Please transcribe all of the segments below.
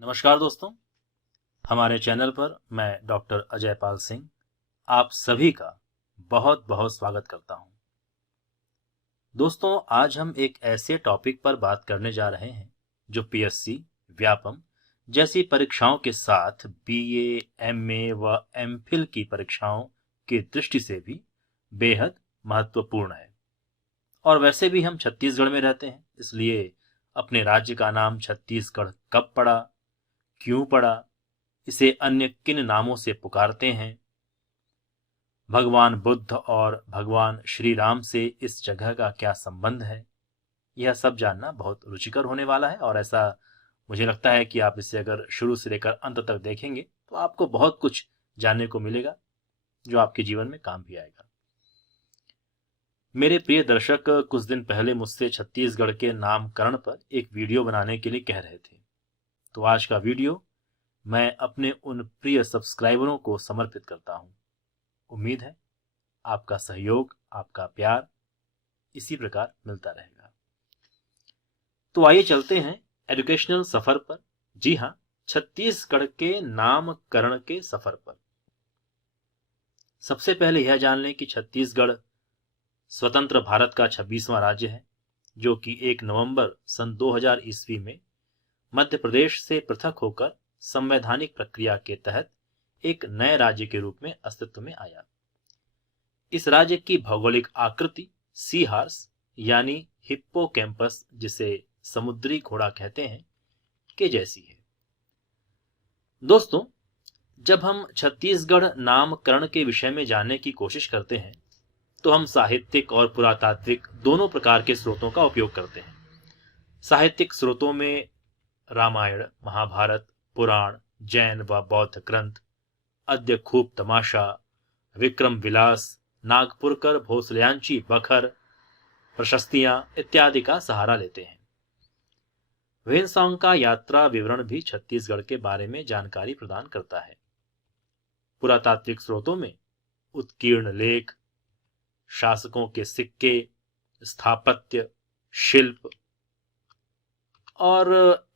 नमस्कार दोस्तों, हमारे चैनल पर मैं डॉक्टर अजय पाल सिंह आप सभी का बहुत बहुत स्वागत करता हूं। दोस्तों, आज हम एक ऐसे टॉपिक पर बात करने जा रहे हैं जो पीएससी, व्यापम जैसी परीक्षाओं के साथ बीए, एमए व एमफिल की परीक्षाओं की दृष्टि से भी बेहद महत्वपूर्ण है। और वैसे भी हम छत्तीसगढ़ में रहते हैं, इसलिए अपने राज्य का नाम छत्तीसगढ़ कब पड़ा, क्यों पड़ा, इसे अन्य किन नामों से पुकारते हैं, भगवान बुद्ध और भगवान श्री राम से इस जगह का क्या संबंध है, यह सब जानना बहुत रुचिकर होने वाला है। और ऐसा मुझे लगता है कि आप इसे अगर शुरू से लेकर अंत तक देखेंगे तो आपको बहुत कुछ जानने को मिलेगा जो आपके जीवन में काम भी आएगा। मेरे प्रिय दर्शक कुछ दिन पहले मुझसे छत्तीसगढ़ के नामकरण पर एक वीडियो बनाने के लिए कह रहे थे, तो आज का वीडियो मैं अपने उन प्रिय सब्सक्राइबरों को समर्पित करता हूं। उम्मीद है आपका सहयोग, आपका प्यार इसी प्रकार मिलता रहेगा। तो आइए चलते हैं एजुकेशनल सफर पर। जी हां, छत्तीसगढ़ के नामकरण के सफर पर। सबसे पहले यह जान लें कि छत्तीसगढ़ स्वतंत्र भारत का 26वां राज्य है, जो कि 1 नवंबर सन 2000 ईस्वी में मध्य प्रदेश से पृथक होकर संवैधानिक प्रक्रिया के तहत एक नए राज्य के रूप में अस्तित्व में आया। इस राज्य की भौगोलिक आकृति सी हॉर्स यानी हिप्पोकैम्पस, जिसे समुद्री घोड़ा कहते हैं, के जैसी है। दोस्तों, जब हम छत्तीसगढ़ नामकरण के विषय में जानने की कोशिश करते हैं तो हम साहित्यिक और पुरातात्विक दोनों प्रकार के स्रोतों का उपयोग करते हैं। साहित्यिक स्रोतों में रामायण, महाभारत, पुराण, जैन व बौद्ध ग्रंथ, अद्य खूब तमाशा, विक्रम विलास, नागपुरकर, भोसलियांची बखर, प्रशस्तियां इत्यादि का सहारा लेते हैं। वेनसॉन्ग का यात्रा विवरण भी छत्तीसगढ़ के बारे में जानकारी प्रदान करता है। पुरातात्विक स्रोतों में उत्कीर्ण लेख, शासकों के सिक्के, स्थापत्य, शिल्प और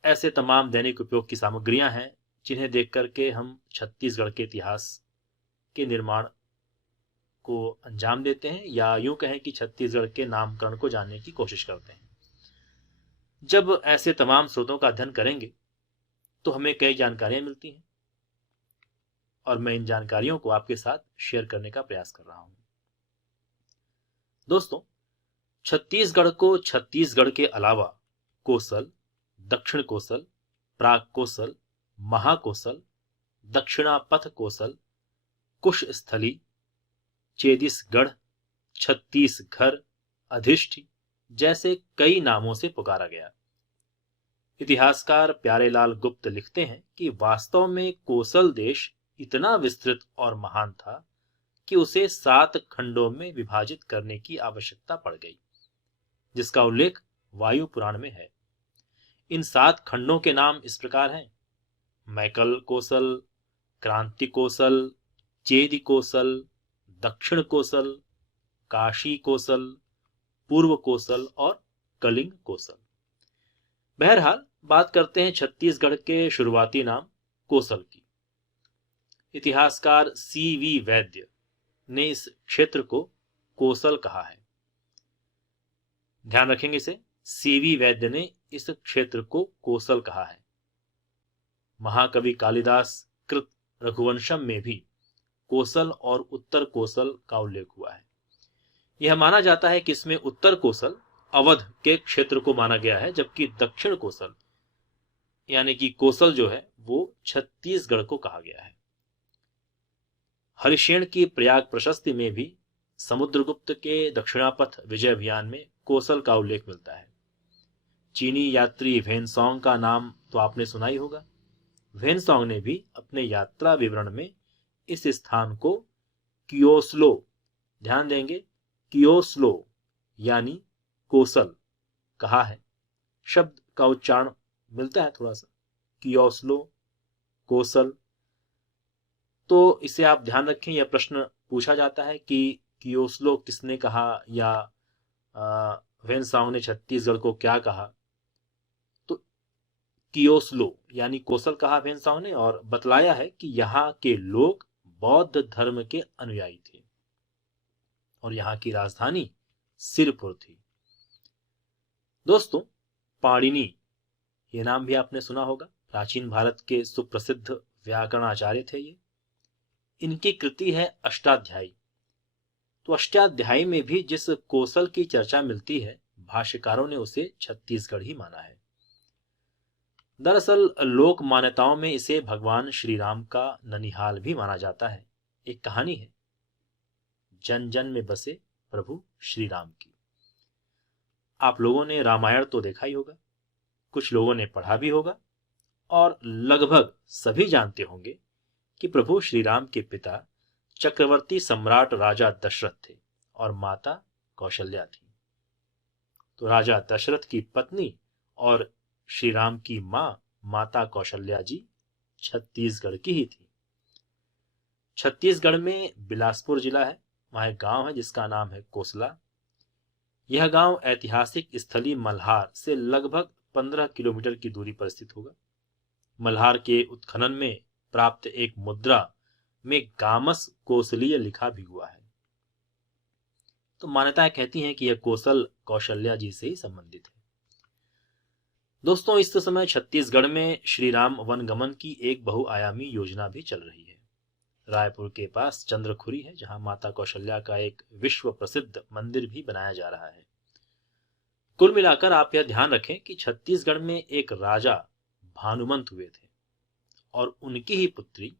ऐसे तमाम दैनिक उपयोग की सामग्रियां हैं जिन्हें देख करके हम छत्तीसगढ़ के इतिहास के निर्माण को अंजाम देते हैं, या यूं कहें कि छत्तीसगढ़ के नामकरण को जानने की कोशिश करते हैं। जब ऐसे तमाम स्रोतों का अध्ययन करेंगे तो हमें कई जानकारियां मिलती हैं और मैं इन जानकारियों को आपके साथ शेयर करने का प्रयास कर रहा हूं। दोस्तों, छत्तीसगढ़ को छत्तीसगढ़ के अलावा कोसल, दक्षिण कोसल, प्राग कोसल, महाकोसल, दक्षिणापथ कोसल, कुशस्थली, चेदिसगढ़, छत्तीसगढ़, अधिष्ठि जैसे कई नामों से पुकारा गया। इतिहासकार प्यारेलाल गुप्त लिखते हैं कि वास्तव में कोसल देश इतना विस्तृत और महान था कि उसे 7 खंडों में विभाजित करने की आवश्यकता पड़ गई, जिसका उल्लेख वायु पुराण में है। इन 7 खंडों के नाम इस प्रकार हैं: मैकल कोसल, क्रांति कोसल, चेदी कोसल, दक्षिण कोसल, काशी कोसल, पूर्व कोसल और कलिंग कोसल। बहरहाल, बात करते हैं छत्तीसगढ़ के शुरुआती नाम कोसल की। इतिहासकार सीवी वैद्य ने इस क्षेत्र को कोसल कहा है। ध्यान रखेंगे इसे, सीवी वैद्य ने इस क्षेत्र को कोसल कहा है। महाकवि कालिदास कृत रघुवंशम में भी कोसल और उत्तर कोसल का उल्लेख हुआ है। यह माना जाता है कि इसमें उत्तर कोसल अवध के क्षेत्र को माना गया है, जबकि दक्षिण कोसल यानी कि कोसल जो है वो छत्तीसगढ़ को कहा गया है। हरिशेन की प्रयाग प्रशस्ति में भी समुद्रगुप्त के दक्षिणापथ विजय अभियान में कोसल का उल्लेख मिलता है। चीनी यात्री वेनसॉन्ग का नाम तो आपने सुना ही होगा। वेनसॉन्ग ने भी अपने यात्रा विवरण में इस स्थान को कियोस्लो, ध्यान देंगे, कियोस्लो यानी कोसल कहा है। शब्द का उच्चारण मिलता है थोड़ा सा, कियोस्लो, कोसल। तो इसे आप ध्यान रखें, यह प्रश्न पूछा जाता है कि कियोस्लो किसने कहा, या वेनसॉन्ग ने छत्तीसगढ़ को क्या कहा। तो कियोस्लो यानी कोसल कहा भेंसाओं ने और बतलाया है कि यहाँ के लोग बौद्ध धर्म के अनुयायी थे और यहाँ की राजधानी सिरपुर थी। दोस्तों, पाणिनि, ये नाम भी आपने सुना होगा। प्राचीन भारत के सुप्रसिद्ध व्याकरणाचार्य थे ये। इनकी कृति है अष्टाध्यायी। तो अष्टाध्यायी में भी जिस कोसल की चर्चा मिलती है, भाष्यकारों ने उसे छत्तीसगढ़ ही माना है। दरअसल लोक मान्यताओं में इसे भगवान श्री राम का ननिहाल भी माना जाता है। एक कहानी है जन जन में बसे प्रभु श्री राम की। आप लोगों ने रामायण तो देखा ही होगा, कुछ लोगों ने पढ़ा भी होगा और लगभग सभी जानते होंगे कि प्रभु श्री राम के पिता चक्रवर्ती सम्राट राजा दशरथ थे और माता कौशल्या थी। तो राजा दशरथ की पत्नी और श्री राम की मां माता कौशल्या जी छत्तीसगढ़ की ही थी। छत्तीसगढ़ में बिलासपुर जिला है, वहां एक गांव है जिसका नाम है कोसला। यह गांव ऐतिहासिक स्थली मल्हार से लगभग 15 किलोमीटर की दूरी पर स्थित होगा। मल्हार के उत्खनन में प्राप्त एक मुद्रा में गामस कोसलीय लिखा भी हुआ है। तो मान्यताएं कहती हैं कि यह कोसल कौशल्या जी से ही संबंधित है। दोस्तों, इस समय छत्तीसगढ़ में श्री राम वनगमन की एक बहुआयामी योजना भी चल रही है। रायपुर के पास चंद्रखुरी है, जहां माता कौशल्या का एक विश्व प्रसिद्ध मंदिर भी बनाया जा रहा है। कुल मिलाकर आप यह ध्यान रखें कि छत्तीसगढ़ में एक राजा भानुमंत हुए थे और उनकी ही पुत्री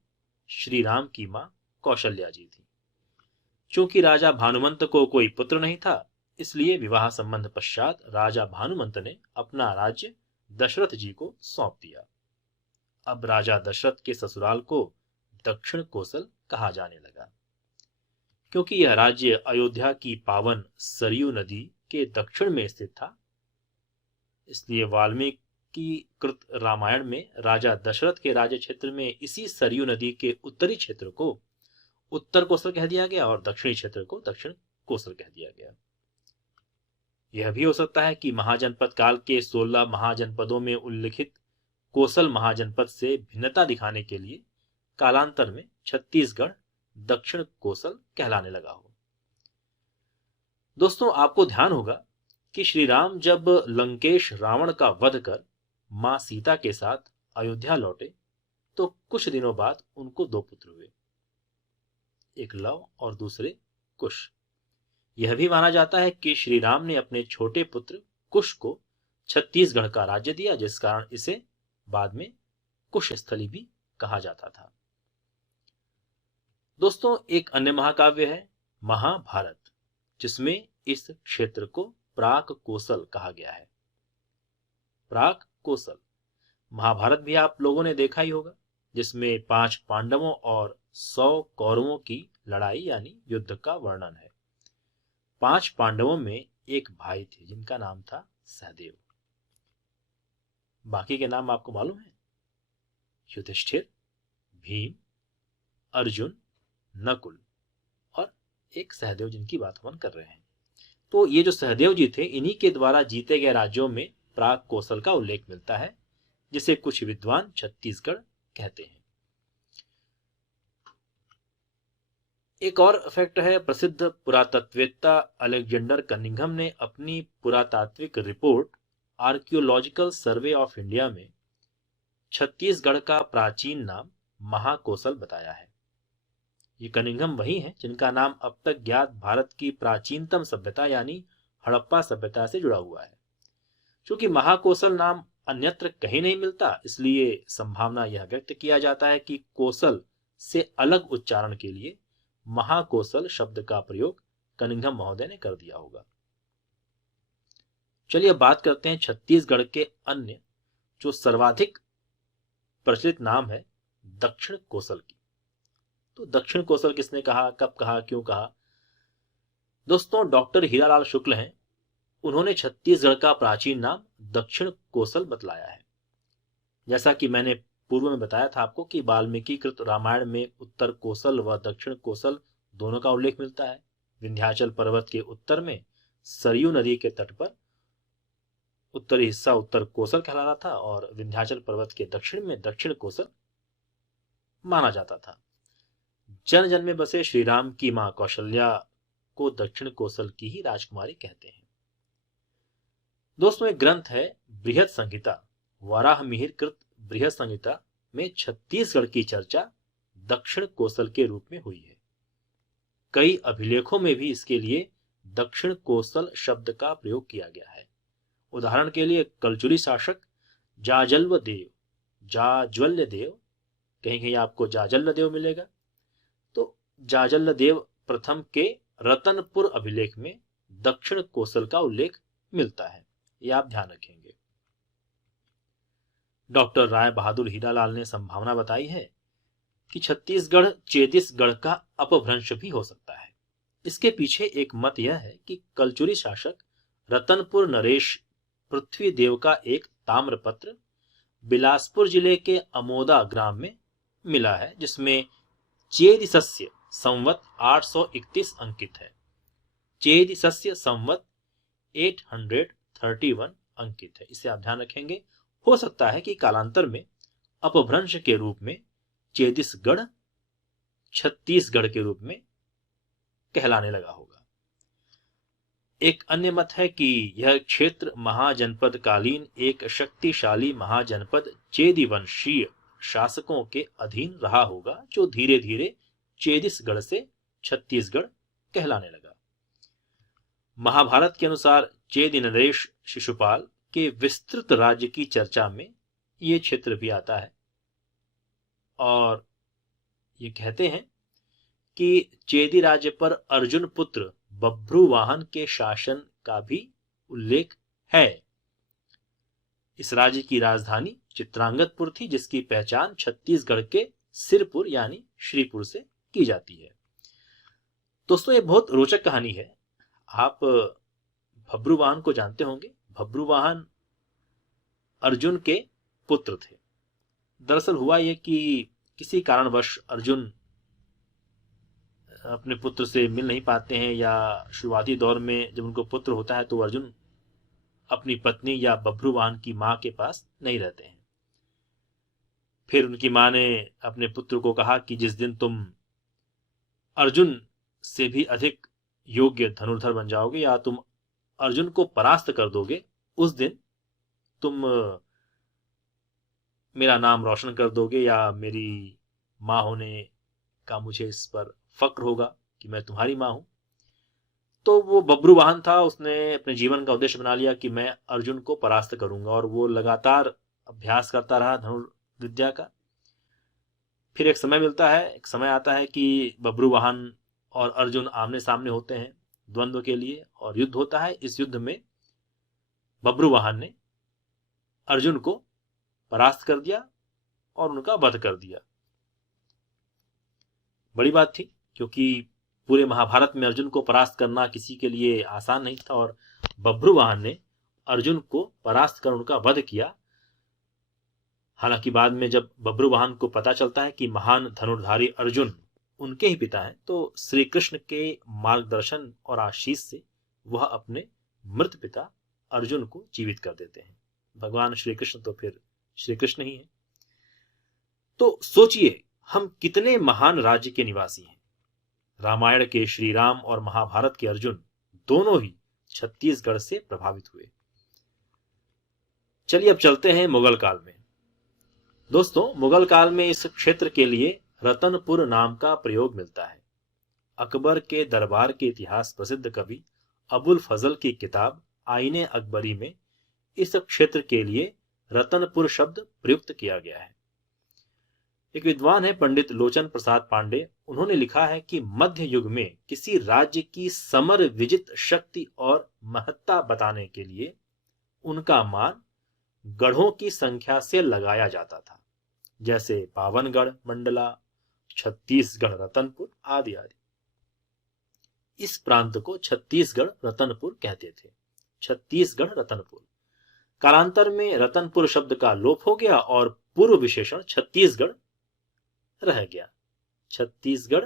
श्री राम की मां कौशल्या जी थी। चूंकि राजा भानुमंत को कोई पुत्र नहीं था, इसलिए विवाह संबंध पश्चात राजा भानुमंत ने अपना राज्य दशरथ जी को सौंप दिया। अब राजा दशरथ के ससुराल को दक्षिण कोसल कहा जाने लगा, क्योंकि यह राज्य अयोध्या की पावन सरयू नदी के दक्षिण में स्थित था। इसलिए वाल्मीकि कृत रामायण में राजा दशरथ के राज्य क्षेत्र में इसी सरयू नदी के उत्तरी क्षेत्र को उत्तर कोसल कह दिया गया और दक्षिणी क्षेत्र को दक्षिण कोसल कह दिया गया। यह भी हो सकता है कि महाजनपद काल के 16 महाजनपदों में उल्लिखित कोसल महाजनपद से भिन्नता दिखाने के लिए कालांतर में छत्तीसगढ़ दक्षिण कोसल कहलाने लगा हो। दोस्तों, आपको ध्यान होगा कि श्री राम जब लंकेश रावण का वध कर मां सीता के साथ अयोध्या लौटे तो कुछ दिनों बाद उनको 2 पुत्र हुए, एक लव और दूसरे कुश। यह भी माना जाता है कि श्री राम ने अपने छोटे पुत्र कुश को छत्तीसगढ़ का राज्य दिया, जिस कारण इसे बाद में कुश स्थली भी कहा जाता था। दोस्तों, एक अन्य महाकाव्य है महाभारत, जिसमें इस क्षेत्र को प्राक कोसल कहा गया है। प्राक कोसल महाभारत भी आप लोगों ने देखा ही होगा, जिसमें 5 पांडवों और 100 कौरवों की लड़ाई यानी युद्ध का वर्णन है। 5 पांडवों में एक भाई थे जिनका नाम था सहदेव। बाकी के नाम आपको मालूम है? युधिष्ठिर, भीम, अर्जुन, नकुल और एक सहदेव जिनकी बात हम कर रहे हैं। तो ये जो सहदेव जी थे, इन्हीं के द्वारा जीते गए राज्यों में प्राक कोसल का उल्लेख मिलता है, जिसे कुछ विद्वान छत्तीसगढ़ कहते हैं। एक और फैक्ट है, प्रसिद्ध पुरातत्ववेत्ता अलेक्जेंडर कनिंघम ने अपनी पुरातात्विक report archaeological survey of India में छत्तीसगढ़ का प्राचीन नाम महाकोसल बताया है। ये कनिंघम वही हैं जिनका नाम अब तक ज्ञात भारत की प्राचीनतम सभ्यता यानी हड़प्पा सभ्यता से जुड़ा हुआ है। क्योंकि महाकोसल नाम अन्यत्र कहीं नहीं मिलता, इसलिए संभावना यह व्यक्त किया जाता है कि कोसल से अलग उच्चारण के लिए महाकोसल शब्द का प्रयोग कनिंघम महोदय ने कर दिया होगा। चलिए अब बात करते हैं छत्तीसगढ़ के अन्य जो सर्वाधिक प्रचलित नाम है दक्षिण कोसल की। तो दक्षिण कोसल किसने कहा, कब कहा, क्यों कहा? दोस्तों, डॉक्टर हीरालाल शुक्ल हैं, उन्होंने छत्तीसगढ़ का प्राचीन नाम दक्षिण कोसल बतलाया है। जैसा कि मैंने पूर्व में बताया था आपको कि वाल्मीकि कृत रामायण में उत्तर कोसल व दक्षिण कोसल दोनों का उल्लेख मिलता है। विंध्याचल पर्वत के उत्तर में सरयू नदी के तट पर उत्तरी हिस्सा उत्तर कोसल कहलाता था और विंध्याचल पर्वत के दक्षिण में दक्षिण कोसल माना जाता था। जन जन में बसे श्री राम की मां कौशल्या को दक्षिण कोसल की ही राजकुमारी कहते हैं। दोस्तों, एक ग्रंथ है बृहद संहिता, वराह मिहिर कृत बृहद संहिता में छत्तीसगढ़ की चर्चा दक्षिण कोसल के रूप में हुई है। कई अभिलेखों में भी इसके लिए दक्षिण कोसल शब्द का प्रयोग किया गया है। उदाहरण के लिए कलचुरी शासक जाज्वल्य देव, कहीं कहीं आपको जाजल्य देव मिलेगा, तो जाजल्य देव प्रथम के रतनपुर अभिलेख में दक्षिण कोसल का उल्लेख मिलता है, ये आप ध्यान रखेंगे। डॉक्टर राय बहादुर हीरालाल ने संभावना बताई है कि छत्तीसगढ़ चेदिसगढ़ का अपभ्रंश भी हो सकता है। इसके पीछे एक मत यह है कि कलचुरी शासक रतनपुर नरेश पृथ्वी देव का एक ताम्रपत्र बिलासपुर जिले के अमोदा ग्राम में मिला है, जिसमें चेदिसस्य संवत 831 अंकित है। चेदिसस्य संवत 831 अंकित है, इसे आप ध्यान रखेंगे। हो सकता है कि कालांतर में अपभ्रंश के रूप में चेदिसगढ़ छत्तीसगढ़ के रूप में कहलाने लगा होगा। एक अन्य मत है कि यह क्षेत्र महाजनपद कालीन एक शक्तिशाली महाजनपद चेदिवंशीय शासकों के अधीन रहा होगा, जो धीरे धीरे चेदिसगढ़ से छत्तीसगढ़ कहलाने लगा। महाभारत के अनुसार चेदि नरेश शिशुपाल के विस्तृत राज्य की चर्चा में ये क्षेत्र भी आता है और ये कहते हैं कि चेदी राज्य पर अर्जुन पुत्र बभ्रुवाहन के शासन का भी उल्लेख है। इस राज्य की राजधानी चित्रांगतपुर थी, जिसकी पहचान छत्तीसगढ़ के सिरपुर यानी श्रीपुर से की जाती है। दोस्तों, ये बहुत रोचक कहानी है। आप बभ्रुवाहन को जानते होंगे। बभ्रुवाहन अर्जुन के पुत्र थे। दरअसल हुआ यह कि किसी कारणवश अर्जुन अपने पुत्र से मिल नहीं पाते हैं, या शुरुआती दौर में जब उनको पुत्र होता है तो अर्जुन अपनी पत्नी या बभ्रुवाहन की मां के पास नहीं रहते हैं। फिर उनकी मां ने अपने पुत्र को कहा कि जिस दिन तुम अर्जुन से भी अधिक योग्य धनुर्धर बन जाओगे या तुम अर्जुन को परास्त कर दोगे, उस दिन तुम मेरा नाम रोशन कर दोगे या मेरी मां होने का मुझे इस पर फक्र होगा कि मैं तुम्हारी मां हूं। तो वो बभ्रुवाहन था, उसने अपने जीवन का उद्देश्य बना लिया कि मैं अर्जुन को परास्त करूंगा, और वो लगातार अभ्यास करता रहा धनुर्विद्या का। फिर एक समय आता है कि बभ्रुवाहन और अर्जुन आमने सामने होते हैं द्वंद्व के लिए, और युद्ध होता है। इस युद्ध में बभ्रुवाहन ने अर्जुन को परास्त कर दिया और उनका वध कर दिया। बड़ी बात थी, क्योंकि पूरे महाभारत में अर्जुन को परास्त करना किसी के लिए आसान नहीं था, और बभ्रुवाहन ने अर्जुन को परास्त कर उनका वध किया। हालांकि बाद में जब बभ्रुवाहन को पता चलता है कि महान धनुर्धारी अर्जुन उनके ही पिता हैं, तो श्री कृष्ण के मार्गदर्शन और आशीष से वह अपने मृत पिता अर्जुन को जीवित कर देते हैं। भगवान श्री कृष्ण तो फिर श्री कृष्ण ही हैं। तो सोचिए, हम कितने महान राज्य के निवासी हैं। रामायण के श्री राम और महाभारत के अर्जुन दोनों ही छत्तीसगढ़ से प्रभावित हुए। चलिए अब चलते हैं मुगल काल में। दोस्तों, मुगल काल में इस क्षेत्र के लिए रतनपुर नाम का प्रयोग मिलता है। अकबर के दरबार के इतिहास प्रसिद्ध कवि अबुल फजल की किताब आईने अकबरी में इस क्षेत्र के लिए रतनपुर शब्द प्रयुक्त किया गया है। एक विद्वान है पंडित लोचन प्रसाद पांडे, उन्होंने लिखा है कि मध्य युग में किसी राज्य की समर विजित शक्ति और महत्ता बताने के लिए उनका मान गढ़ों की संख्या से लगाया जाता था, जैसे पावनगढ़, मंडला, छत्तीसगढ़, रतनपुर आदि आदि। इस प्रांत को छत्तीसगढ़ रतनपुर कहते थे। छत्तीसगढ़ रतनपुर। कालांतर में रतनपुर शब्द का लोप हो गया और पूर्व विशेषण छत्तीसगढ़ रह गया। छत्तीसगढ़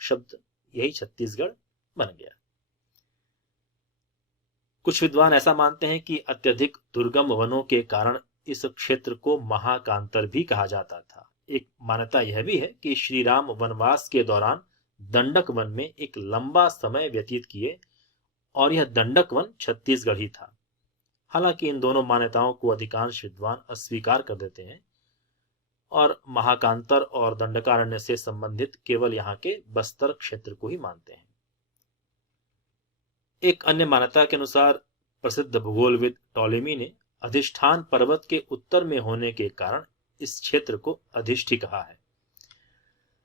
शब्द यही छत्तीसगढ़ बन गया। कुछ विद्वान ऐसा मानते हैं कि अत्यधिक दुर्गम वनों के कारण इस क्षेत्र को महाकांतर भी कहा जाता था। एक मान्यता यह भी है कि श्री राम वनवास के दौरान दंडक वन में एक लंबा समय व्यतीत किए और यह दंडक वन छत्तीसगढ़ ही था। हालांकि इन दोनों मान्यताओं को अधिकांश विद्वान अस्वीकार कर देते हैं और महाकांतर और दंडकारण्य से संबंधित केवल यहाँ के बस्तर क्षेत्र को ही मानते हैं। एक अन्य मान्यता के अनुसार प्रसिद्ध भूगोलविद टॉलेमी ने अधिष्ठान पर्वत के उत्तर में होने के कारण इस क्षेत्र को अधिष्ठि कहा है।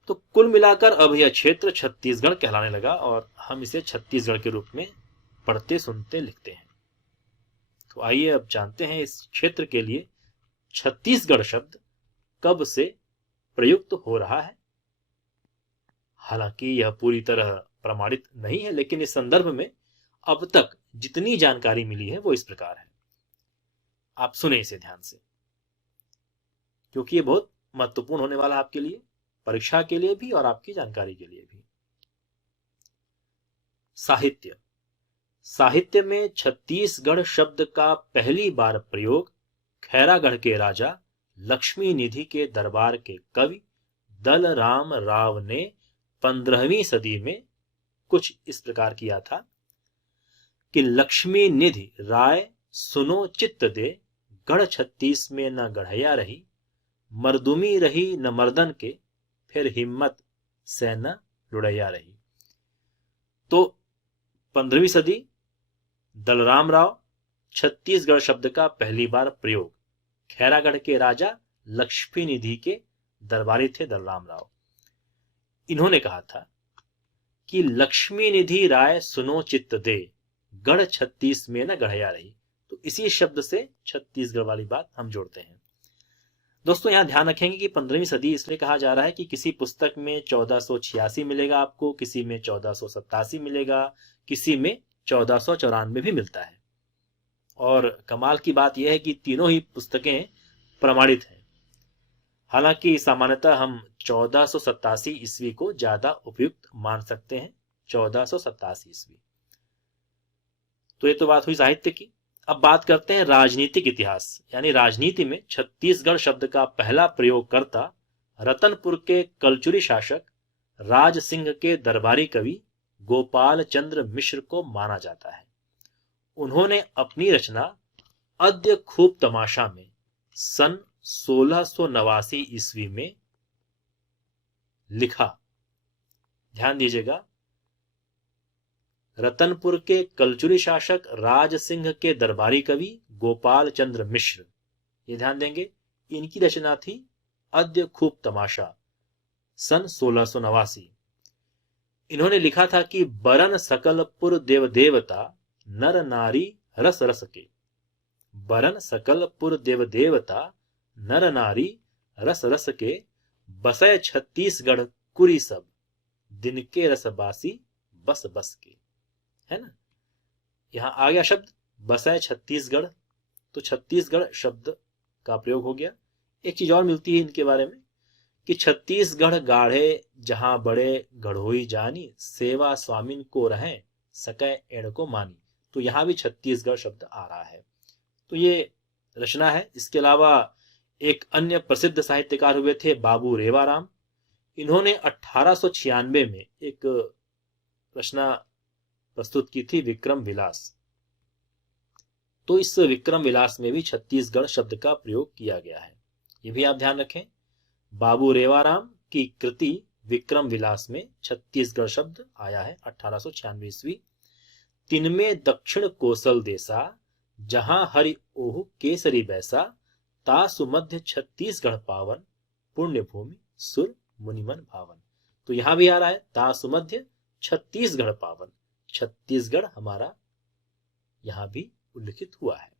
तो कुल मिलाकर अब यह क्षेत्र छत्तीसगढ़ कहलाने लगा और हम इसे छत्तीसगढ़ के रूप में पढ़ते सुनते लिखते हैं। तो आइए अब जानते हैं इस क्षेत्र के लिए छत्तीसगढ़ शब्द कब से प्रयुक्त हो रहा है। हालांकि यह पूरी तरह प्रमाणित नहीं है, लेकिन इस संदर्भ में अब तक जितनी जानकारी मिली है वो इस प्रकार है। आप सुने इसे ध्यान से, क्योंकि ये बहुत महत्वपूर्ण होने वाला है आपके लिए, परीक्षा के लिए भी और आपकी जानकारी के लिए भी। साहित्य। साहित्य में छत्तीसगढ़ शब्द का पहली बार प्रयोग खैरागढ़ के राजा लक्ष्मी निधि के दरबार के कवि दलराम राव ने 15वीं सदी में कुछ इस प्रकार किया था कि लक्ष्मी निधि राय सुनो चित्त दे, गढ़ छत्तीस में न गढ़या रही, मर्दुमी रही न मर्दन के, फिर हिम्मत से न लुढ़ैया रही। तो 15वीं सदी, दलराम राव, छत्तीसगढ़ शब्द का पहली बार प्रयोग। खैरागढ़ के राजा लक्ष्मी निधि के दरबारी थे दलराम राव। इन्होंने कहा था कि लक्ष्मी निधि राय सुनो चित्त दे, गढ़ छत्तीस में न गढ़या रही। तो इसी शब्द से छत्तीसगढ़ वाली बात हम जोड़ते हैं। दोस्तों यहां ध्यान रखेंगे कि 15वीं सदी इसलिए कहा जा रहा है कि किसी पुस्तक में 1486 मिलेगा आपको, किसी में 1487 मिलेगा, किसी में 1494 भी मिलता है। और कमाल की बात यह है कि तीनों ही पुस्तकें प्रमाणित हैं। हालांकि सामान्यतः हम 1487 ईस्वी को ज्यादा उपयुक्त मान सकते हैं, 1487 ईस्वी। तो ये तो बात हुई साहित्य की। अब बात करते हैं राजनीतिक इतिहास, यानी राजनीति में छत्तीसगढ़ शब्द का पहला प्रयोगकर्ता रतनपुर के कलचुरी शासक राज सिंह के दरबारी कवि गोपाल चंद्र मिश्र को माना जाता है। उन्होंने अपनी रचना अद्य खूब तमाशा में सन 1689 ईस्वी में लिखा। ध्यान दीजिएगा, रतनपुर के कलचुरी शासक राज सिंह के दरबारी कवि गोपाल चंद्र मिश्र, ये ध्यान देंगे, इनकी रचना थी अद्य खूब तमाशा सन 1689। इन्होंने लिखा था कि बरन सकलपुर देव देवता नर नारी रस रस के, बरन सकलपुर देव देवता नर नारी रस रस के, बसय छत्तीसगढ़ कुरी सब, दिन के रसबासी बस बस के। है ना, यहां आ गया शब्द बसय छत्तीसगढ़, तो छत्तीसगढ़ शब्द का प्रयोग हो गया। एक चीज और मिलती है इनके बारे में कि छत्तीसगढ़ गाढ़े जहां बड़े गढ़ोई जानी, सेवा स्वामिन को रहें सकै एड़ को मानी। तो यहां भी छत्तीसगढ़ शब्द आ रहा है। तो ये रचना है। इसके अलावा एक अन्य प्रसिद्ध साहित्यकार हुए थे बाबू रेवाराम। इन्होंने 1896 में एक रचना प्रस्तुत की थी विक्रम विलास। तो इस विक्रम विलास में भी छत्तीसगढ़ शब्द का प्रयोग किया गया है, ये भी आप ध्यान रखें। बाबू रेवाराम की कृति विक्रम विलास में छत्तीसगढ़ शब्द आया है 1896 ईस्वी। तिनमे दक्षिण कोसल देसा, जहां हरि ओहु केसरी बैसा, तासु मध्य छत्तीसगढ़ पावन, पुण्य भूमि सुर मुनिमन भावन। तो यहां भी आ रहा है तासु मध्य छत्तीसगढ़ पावन, छत्तीसगढ़ हमारा यहां भी उल्लिखित हुआ है।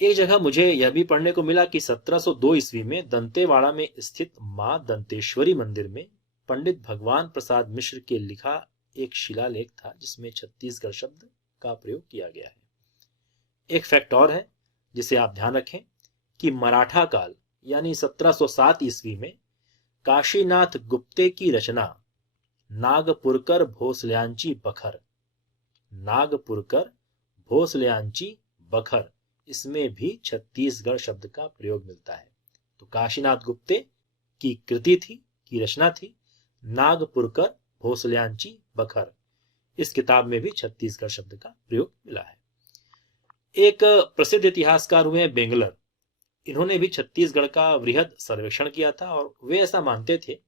एक जगह मुझे यह भी पढ़ने को मिला कि 1702 ईस्वी में दंतेवाड़ा में स्थित मां दंतेश्वरी मंदिर में पंडित भगवान प्रसाद मिश्र के लिखा एक शिलालेख था जिसमें छत्तीसगढ़ शब्द का प्रयोग किया गया है। एक फैक्ट और है जिसे आप ध्यान रखें कि मराठा काल यानी 1707 ईस्वी में काशीनाथ गुप्ते की रचना नागपुरकर भोसल्यांची बखर, नागपुरकर, भोसल्याची, बखर, इसमें भी छत्तीसगढ़ शब्द का प्रयोग मिलता है। तो काशीनाथ गुप्ते की कृति थी, की रचना थी नागपुरकर, भोसल्याची, बखर। इस किताब में भी छत्तीसगढ़ शब्द का प्रयोग मिला है। एक प्रसिद्ध इतिहासकार हुए बेंगलर, इन्होंने भी छत्तीसगढ़ का वृहद सर्वेक्षण किया था और वे ऐसा मानते थे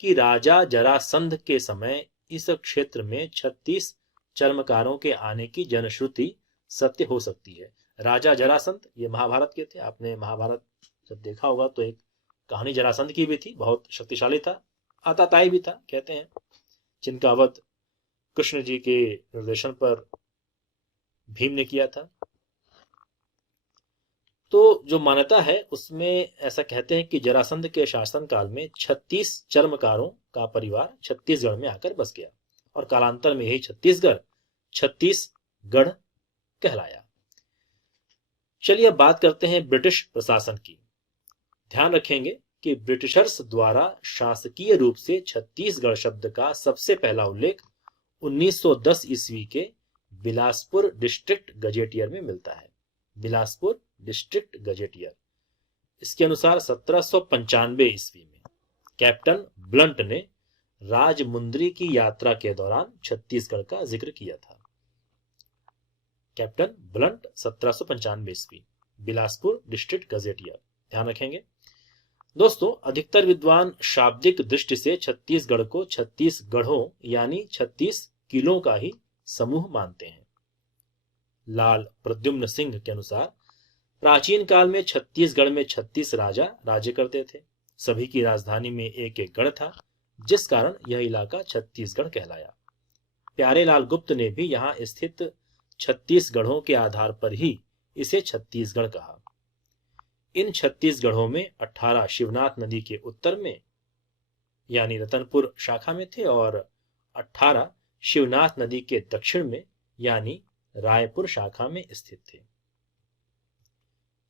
कि राजा जरासंध के समय इस क्षेत्र में 36 चर्मकारों के आने की जनश्रुति सत्य हो सकती है। राजा जरासंध ये महाभारत के थे। आपने महाभारत जब देखा होगा तो एक कहानी जरासंध की भी थी, बहुत शक्तिशाली था, आताताई भी था कहते हैं, जिनका वध कृष्ण जी के निर्देशन पर भीम ने किया था। तो जो मान्यता है उसमें ऐसा कहते हैं कि जरासंध के शासन काल में 36 चर्मकारों का परिवार छत्तीसगढ़ में आकर बस गया और कालांतर में यही छत्तीसगढ़ छत्तीसगढ़ कहलाया। चलिए अब बात करते हैं ब्रिटिश प्रशासन की। ध्यान रखेंगे कि ब्रिटिशर्स द्वारा शासकीय रूप से छत्तीसगढ़ शब्द का सबसे पहला उल्लेख 1910 ईस्वी के बिलासपुर डिस्ट्रिक्ट गजेटियर में मिलता है। बिलासपुर डिस्ट्रिक्ट गजेटियर, इसके अनुसार 1795 ईस्वी में कैप्टन ब्लंट ने राजमुंद्री की यात्रा के दौरान छत्तीसगढ़ का जिक्र किया था। कैप्टन ब्लंट 1795 ईस्वी, बिलासपुर डिस्ट्रिक्ट गजेटियर, ध्यान रखेंगे। दोस्तों, अधिकतर विद्वान शाब्दिक दृष्टि से छत्तीसगढ़ को 36 गढ़ों यानी 36 किलों का ही समूह मानते हैं। लाल प्रद्युम्न सिंह के अनुसार प्राचीन काल में छत्तीसगढ़ में 36 राजा राज्य करते थे। सभी की राजधानी में एक एक गढ़ था, जिस कारण यह इलाका छत्तीसगढ़ कहलाया। प्यारेलाल गुप्त ने भी यहाँ स्थित 36 गढ़ों के आधार पर ही इसे छत्तीसगढ़ कहा। इन 36 गढ़ों में 18 शिवनाथ नदी के उत्तर में यानी रतनपुर शाखा में थे और 18 शिवनाथ नदी के दक्षिण में यानी रायपुर शाखा में स्थित थे।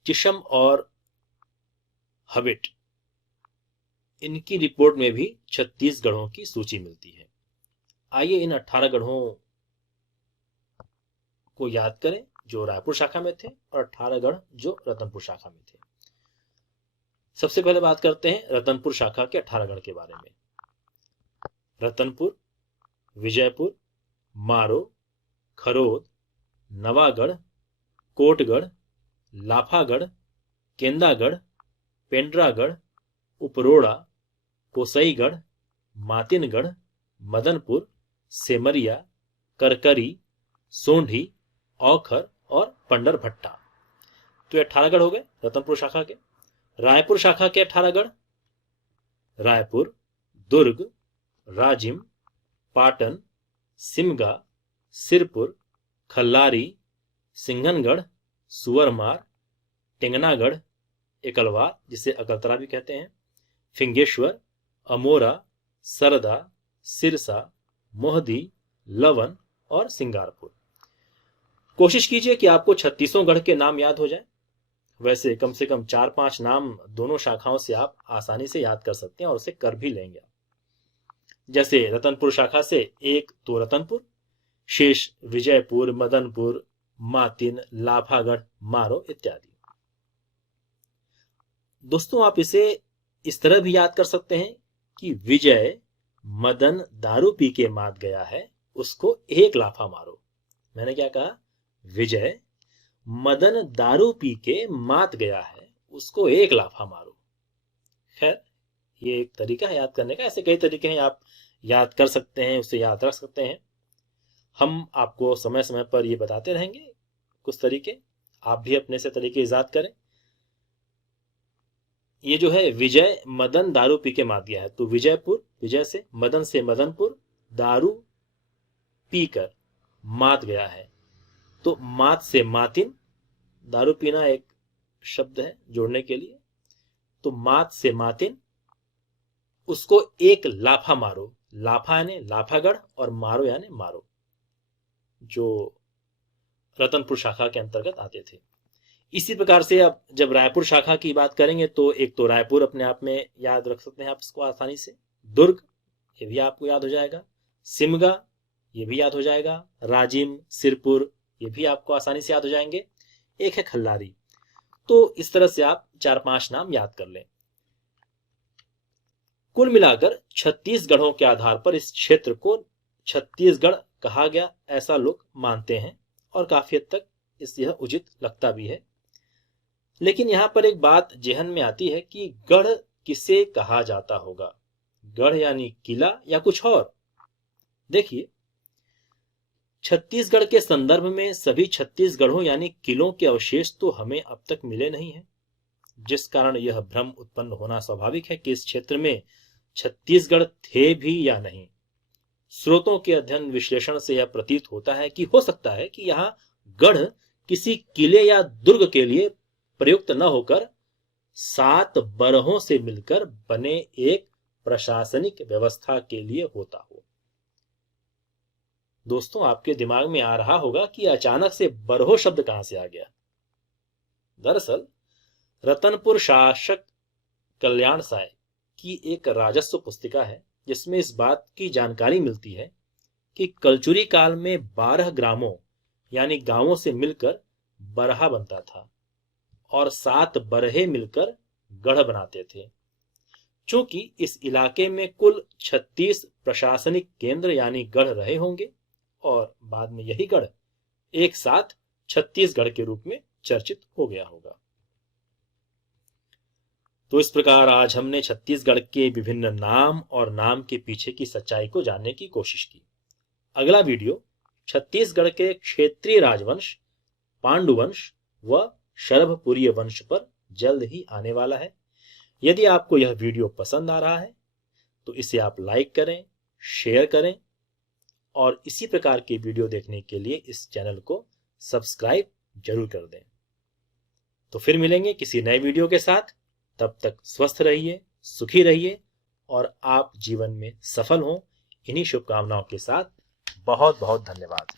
चिशम और हबिट, इनकी रिपोर्ट में भी 36 गढ़ों की सूची मिलती है। आइए इन 18 गढ़ों को याद करें जो रायपुर शाखा में थे और 18 गढ़ जो रतनपुर शाखा में थे। सबसे पहले बात करते हैं रतनपुर शाखा के 18 गढ़ के बारे में। रतनपुर, विजयपुर, मारो, खरोद, नवागढ़, कोटगढ़, लाफागढ़, केंदागढ़, पेंड्रागढ़, उपरोड़ा, कोसईगढ़, मातिनगढ़, मदनपुर, सेमरिया, करकरी, सोंढी, औखर और पंडरभट्टा। तो ये 18 गढ़ हो गए रतनपुर शाखा के। रायपुर शाखा के 18 गढ़, रायपुर, दुर्ग, राजिम, पाटन, सिमगा, सिरपुर, खल्लारी, सिंघनगढ़, सुअरमार, टेंगनागढ़, एकलवार जिसे अकलतरा भी कहते हैं, फिंगेश्वर, अमोरा, सरदा, सिरसा, मोहदी, लवन और सिंगारपुर। कोशिश कीजिए कि आपको 36 गढ़ के नाम याद हो जाए। वैसे कम से कम 4-5 नाम दोनों शाखाओं से आप आसानी से याद कर सकते हैं और उसे कर भी लेंगे। जैसे रतनपुर शाखा से एक तो रतनपुर, शेष विजयपुर, मदनपुर, मातिन, लाफागढ़, मारो इत्यादि। दोस्तों, आप इसे इस तरह भी याद कर सकते हैं कि विजय मदन दारू पी के मात गया है, उसको एक लाफा मारो। मैंने क्या कहा? विजय मदन दारू पी के मात गया है, उसको एक लाफा मारो। खैर, ये एक तरीका है याद करने का। ऐसे कई तरीके हैं, आप याद कर सकते हैं, उसे याद रख सकते हैं। हम आपको समय समय पर ये बताते रहेंगे कुछ तरीके, आप भी अपने से तरीके इजाद करें। ये जो है विजय मदन दारू पी के मात गया है, तो विजयपुर, विजय से मदनपुर, दारू पीकर मात गया है, तो मात से मातिन, दारू पीना एक शब्द है जोड़ने के लिए, तो मात से मातिन, उसको एक लाफा मारो। लाफा यानी लाफागढ़ और मारो यानी मारो, जो रतनपुर शाखा के अंतर्गत आते थे। इसी प्रकार से अब जब रायपुर शाखा की बात करेंगे तो एक तो रायपुर अपने आप में याद रख सकते हैं आप इसको आसानी से, दुर्ग, ये भी आपको याद हो जाएगा, सिमगा, ये भी याद हो जाएगा। राजिम, सिरपुर, ये भी आपको आसानी से याद हो जाएंगे। एक है खल्लारी। तो इस तरह से आप 4-5 नाम याद कर लें। कुल मिलाकर छत्तीसगढ़ों के आधार पर इस क्षेत्र को छत्तीसगढ़ कहा गया, ऐसा लोग मानते हैं और काफी हद तक यह उचित लगता भी है। लेकिन यहां पर एक बात जेहन में आती है कि गढ़ किसे कहा जाता होगा, गढ़ यानी किला या कुछ और। देखिए, छत्तीसगढ़ के संदर्भ में सभी छत्तीसगढ़ों यानी किलों के अवशेष तो हमें अब तक मिले नहीं हैं, जिस कारण यह भ्रम उत्पन्न होना स्वाभाविक है कि इस क्षेत्र में छत्तीसगढ़ थे भी या नहीं। स्रोतों के अध्ययन विश्लेषण से यह प्रतीत होता है कि हो सकता है कि यहाँ गढ़ किसी किले या दुर्ग के लिए प्रयुक्त न होकर 7 बरहों से मिलकर बने एक प्रशासनिक व्यवस्था के लिए होता हो। दोस्तों, आपके दिमाग में आ रहा होगा कि अचानक से बरहो शब्द कहां से आ गया। दरअसल रतनपुर शासक कल्याण साय की एक राजस्व पुस्तिका है, जिसमें इस बात की जानकारी मिलती है कि कलचुरी काल में 12 ग्रामों यानी गांवों से मिलकर बरहा बनता था और 7 बरहे मिलकर गढ़ बनाते थे। चूंकि इस इलाके में कुल 36 प्रशासनिक केंद्र यानी गढ़ रहे होंगे और बाद में यही गढ़ एक साथ छत्तीसगढ़ के रूप में चर्चित हो गया होगा। तो इस प्रकार आज हमने छत्तीसगढ़ के विभिन्न नाम और नाम के पीछे की सच्चाई को जानने की कोशिश की। अगला वीडियो छत्तीसगढ़ के क्षेत्रीय राजवंश पांडुवंश व शरभपुरीय वंश पर जल्द ही आने वाला है। यदि आपको यह वीडियो पसंद आ रहा है तो इसे आप लाइक करें, शेयर करें और इसी प्रकार के वीडियो देखने के लिए इस चैनल को सब्सक्राइब जरूर कर दें। तो फिर मिलेंगे किसी नए वीडियो के साथ। तब तक स्वस्थ रहिए, सुखी रहिए और आप जीवन में सफल हों। इन्हीं शुभकामनाओं के साथ बहुत बहुत धन्यवाद।